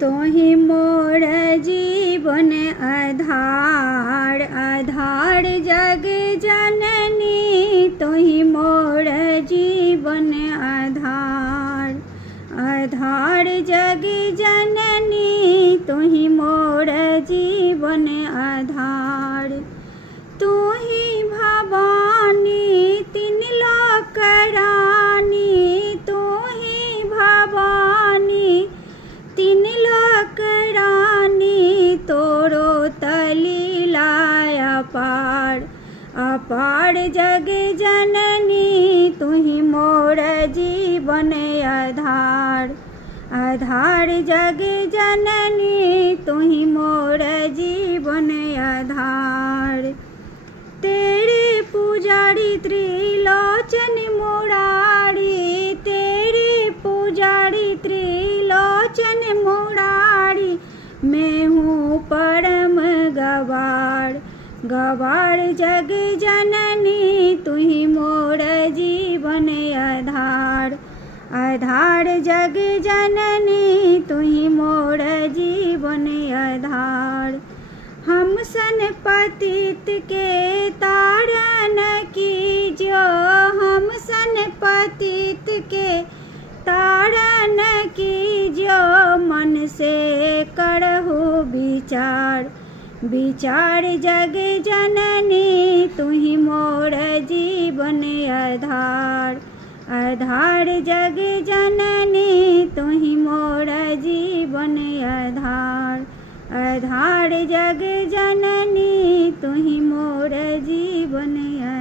तोहि मोर जीवन आधार, आधार जग जननी तोहि मोर जीवन आधार, आधार जग जननी तोहि मोर जीवन आधार। तू ही भवानी तीन लोक रानी, तू ही भवानी तीन लोक रानी, तोरो तलीला अपार, अपार जग जननी तुहि मोर जीवन आधार, आधार जग जननी तुहि मोर जीवन आधार। तेरे पुजारी त्रिलोचन मुरारी, तेरे पुजारी त्रिलोचन मुरारी, मैं हूँ परम गवार, गवार जग जननी तुहि मोर जीवन आधार, आधार जग जननी तुहि मोर जीवन आधार। हम सन पतित के तारण कीजियो, हम सन पतित के तारण कीजियो, मन से करहु विचार, विचार जग जननी तुहि मोर जीवन आधार, आधार जग जननी तुहि मोर जीवन आधार, आधार जग जननी तुहि मोर जीवन आधार।